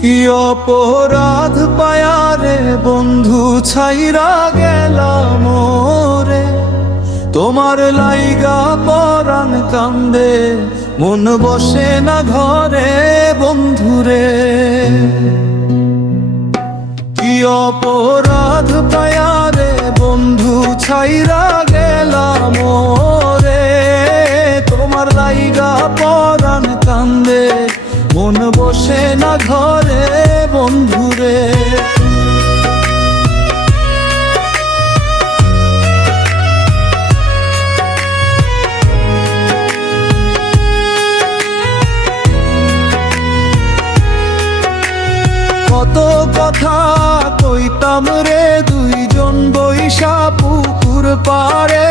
কি অপরাধ পায়ারে বন্ধু ছাইরা গেলাম রে, তোমার লাইগা পরাণ কান্দে, মন বসে না ঘরে বন্ধুরে। কি অপরাধ পায়ারে বন্ধু ছাইরা গেলাম রে, তোমার লাইগা পরাণ কান্দে, মন বসে না ঘরে বন্ধুরে। কত কথা কইতাম রে দুইজন বৈশা পুকুর পাড়ে,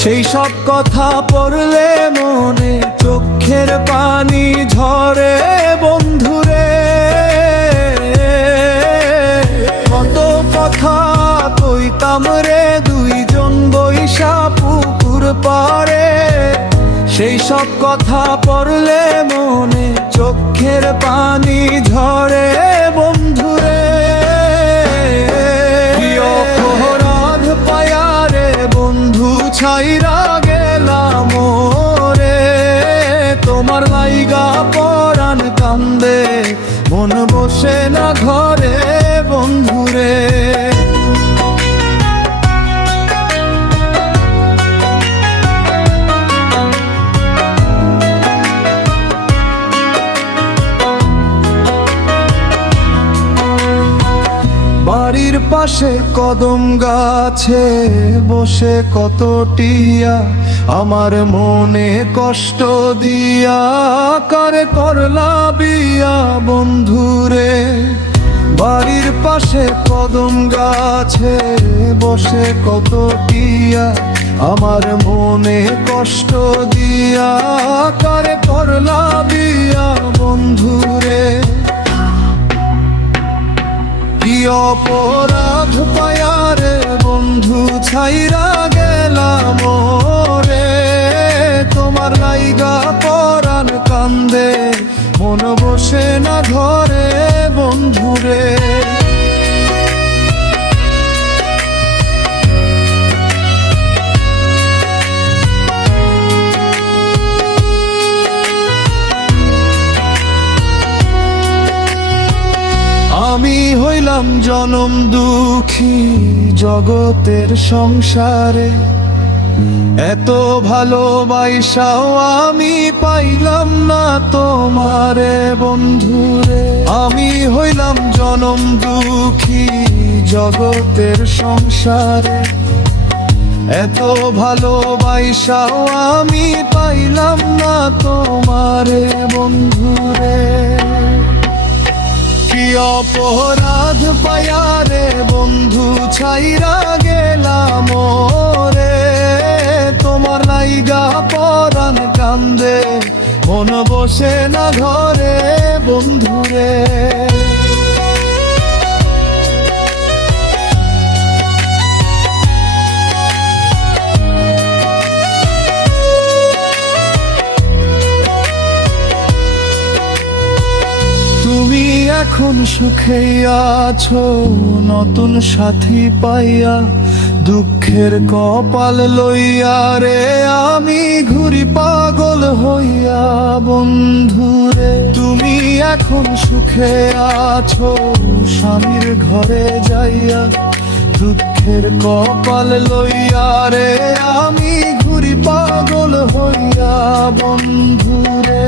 সেই সব কথা পড়লে মনে চোখের পানি ঝরে বন্ধুরে। কত কথা কইতাম রে দুইজন বৈশা পুকুর পাড়ে, সেই সব কথা পড়লে মনে চোখের পানি ঝরে বন্ধুরে। কি অপরাধ পায়ারে বন্ধু ছাইরা গেলাম রে, তোমার লাইগা পরাণ কান্দে, মন বসে না ঘরে বন্ধুরে। বাড়ির পাশে কদম গাছে বসে কত টিয়া, আমার মনে কষ্ট দিয়া কারে করলা বিয়া বন্ধুরে। বাড়ির পাশে কদম গাছে বসে কত টিয়া, আমার মনে কষ্ট দিয়া কারে করলা বিয়া বন্ধুরে। কি অপরাধ পায়ারে বন্ধু ছাইরা গেলাম রে, তোমার লাইগা পরাণ কান্দে, মন বসে না ঘরে বন্ধুরে। আমি হইলাম জনম দুঃখী জগতের সংসারে, এত ভালোবাসাও আমি পাইলাম না তোমারে বন্ধুরে। আমি হইলাম জনম দুঃখী জগতের সংসারে, এত ভালোবাসাও আমি পাইলাম না তোমারে বন্ধুরে। কি অপরাধ পায়ারে বন্ধু ছাইরা গেলাম রে, তোমার লাইগা পরাণ কান্দে, মন বসে না ঘরে বন্ধুরে। তুমি এখন সুখে আছো নতুন সাথী পাইয়া, দুঃখের কপাল লইয়া রে আমি ঘুরি পাগল হইয়া বন্ধুরে। তুমি এখন সুখে আছো স্বামীর ঘরে যাইয়া, দুঃখের কপাল লইয়া রে আমি ঘুরি পাগল হইয়া বন্ধুরে।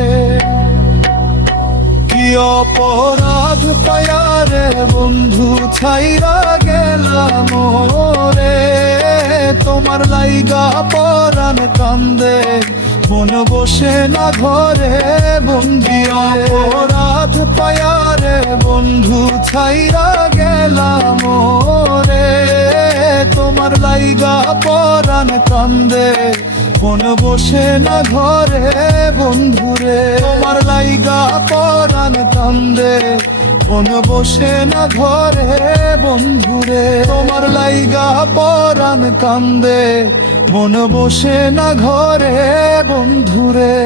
কি অপরাধ পায়ারে বন্ধু ছাইরা গেলাম রে, তোমার লাইগা পরাণ কান্দে, মন বসে না ঘরে বন্ধু। অপরাধ পায়ারে বন্ধু ছাইরা গেলাম রে, তোমার লাইগা পরাণ কান্দে, মন বসে না ঘরে বন্ধুরে। তোমার লাইগা পরাণ কান্দে, মন বসে না ঘরে বন্ধুরে। তোমার লাইগা পরাণ কান্দে, মন বসে না ঘরে বন্ধুরে।